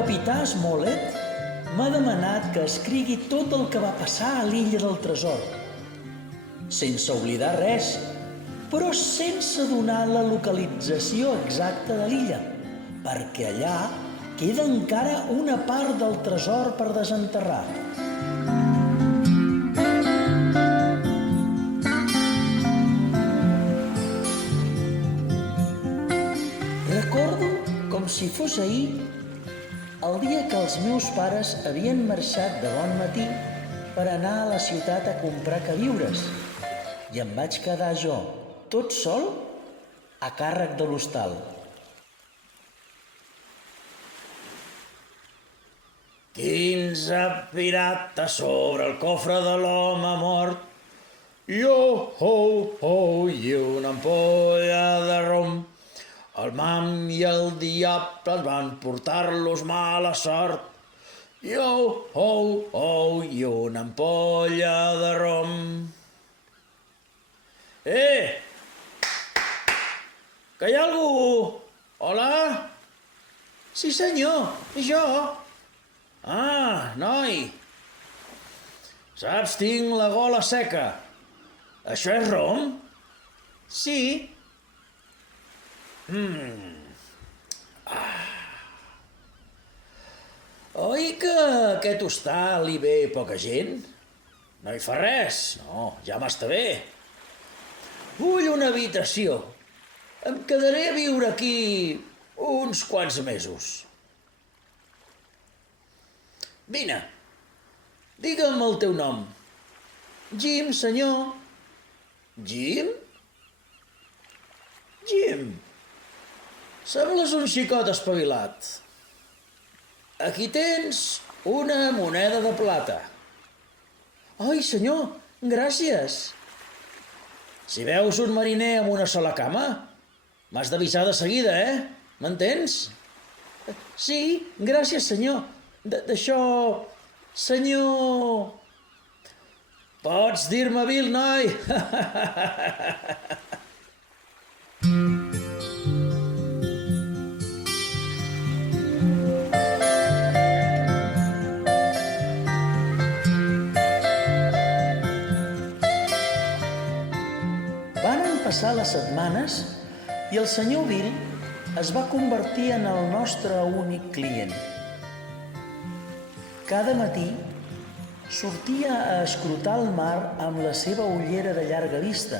capità Smollett m'ha demanat que escrigui tot el que va passar a l'illa del tresor, sense oblidar res, però sense donar la localització exacta de l'illa, perquè allà queda encara una part del tresor per desenterrar. Recordo, com si fos ahir, el dia que els meus pares havien marxat de bon matí per anar a la ciutat a comprar queviures i em vaig quedar jo, tot sol, a càrrec de l'hostal. Quinze pirates sobre el cofre de l'home mort, yo-ho-ho, i una ampolla de rom. El mam i el diable van portar-los mala sort, yo-ho-ho, i una ampolla de rom. Que hi ha algú? Hola? Sí, senyor, i jo? Ah, noi. Saps, tinc la gola seca. Això és rom? Sí. Oi que a aquest hostal hi ve poca gent? No hi fa res, no, ja m'està bé. Vull una habitació. Em quedaré a viure aquí uns quants mesos. Vine, digue'm el teu nom. Jim, senyor. Jim? Jim, sembles un xicot espavilat. Aquí tens una moneda de plata. Ai, senyor, gràcies. Si veus un mariner amb una sola cama, m'has d'avisar de seguida, M'entens? Sí, gràcies, senyor. D'això... Senyor... Pots dir-me Bill, noi? Van passar les setmanes i el senyor Bill es va convertir en el nostre únic client. Cada matí sortia a escrutar el mar amb la seva ullera de llarga vista,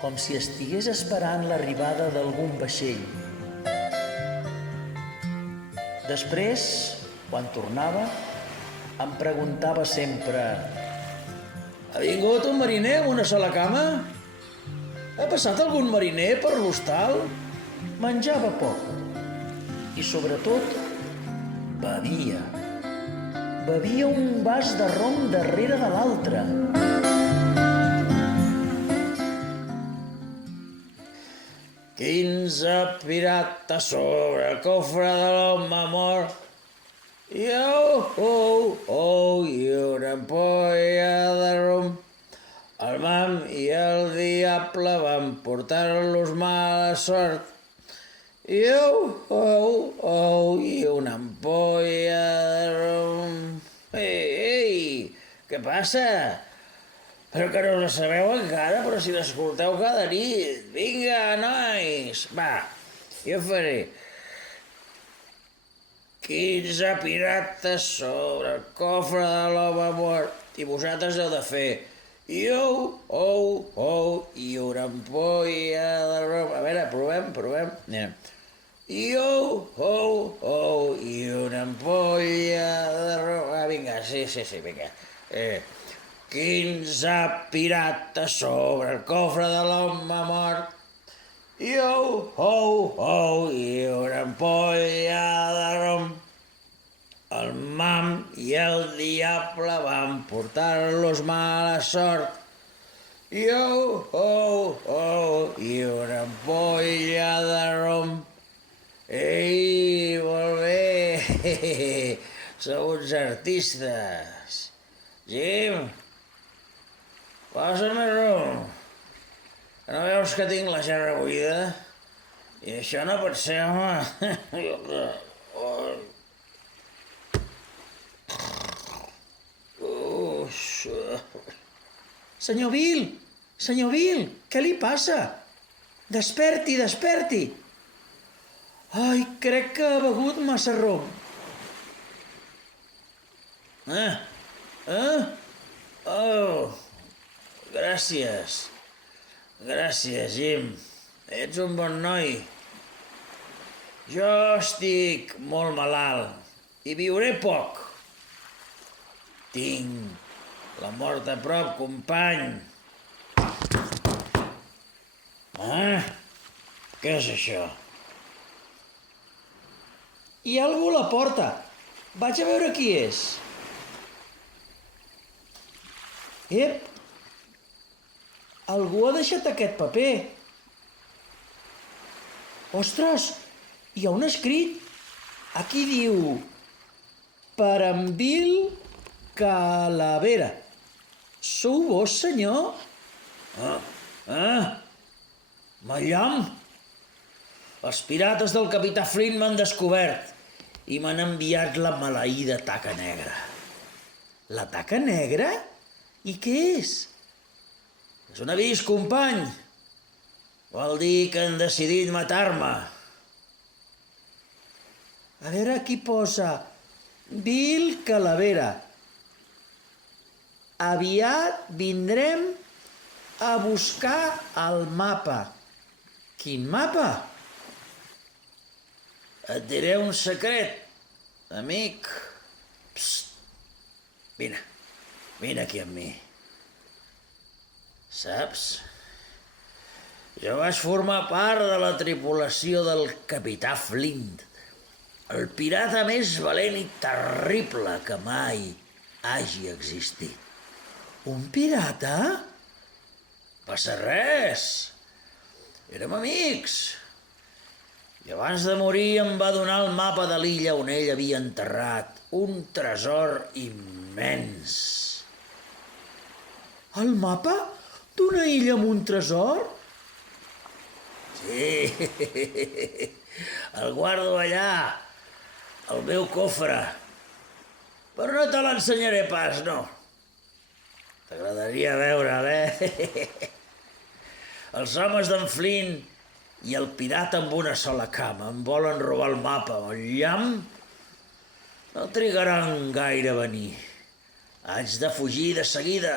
com si estigués esperant l'arribada d'algun vaixell. Després, quan tornava, em preguntava sempre: Ha vingut un mariner amb una sola cama? Ha passat algun mariner per l'hostal? menjava poc i, sobretot, bevia. Bevia un vas de rom darrere de l'altre. Quinze pirates sobre el cofre de l'home mort. Yo-ho-ho, i una ampolla de rom. El mam i el diable van portar-los mala sort. Yo-ho-ho, i una ampolla de rom. Ei, què passa? Però que no la sabeu encara, però si l'escolteu cada nit. Vinga, nois! Va, jo faré 15 pirates sobre el cofre de l'home mort. I vosaltres heu de fer yo-ho-ho, i una ampolla de rom. A veure, provem. Yo-ho-ho, i una ampolla de rom. Vinga, sí, vinga. 15 pirates sobre el cofre de l'home mort. Yo-ho-ho, i una ampolla de rom. El mam i el diable van portar-los mala sort. Yo-ho-ho, i una ampolla de rom. Ei, molt bé! Sou uns artistes. Jim, posa més rom. No veus que tinc la gerra buida? I això no pot ser, home. Senyor Bill! Senyor Bill! Què li passa? Desperti, desperti! Ai, crec que ha begut massa rom. Oh, gràcies. Gràcies, Jim. Ets un bon noi. Jo estic molt malalt i viuré poc. Tinc la mort a prop, company. Què és això? Hi ha algú a la porta. Vaig a veure qui és. Ep! Algú ha deixat aquest paper. Ostres! Hi ha un escrit. Aquí diu... Per en Bill Calavera. Sou vos, senyor? Mallam? Els pirates del capità Flint m'han descobert i m'han enviat la maleïda taca negra. La taca negra? I què és? És un avís, company. Vol dir que han decidit matar-me. A veure, aquí posa... Bill Calavera. Aviat vindrem a buscar el mapa. Quin mapa? Et diré un secret, amic. Psst. Vine. Vine aquí amb mi. Saps? Jo vaig formar part de la tripulació del capità Flint, el pirata més valent i terrible que mai hagi existit. Un pirata? Passa res. Érem amics. I abans de morir em va donar el mapa de l'illa on ell havia enterrat un tresor immens. El mapa d'una illa amb un tresor? Sí, el guardo allà, al meu cofre. Però no te l'ensenyaré pas, no. T'agradaria veure'l, Els homes d'en Flint i el pirata amb una sola cama em volen robar el mapa. El llamp no trigaran gaire a venir. Haig de fugir de seguida.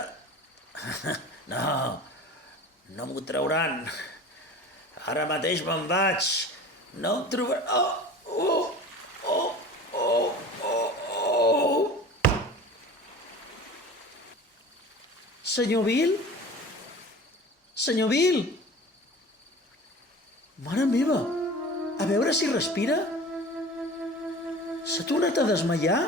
No m'ho trauran. Ara mateix me'n vaig. No em trobaran... Senyor Bill? Senyor Bill? Mare meva, a veure si respira. S'ha tornat a desmaiar?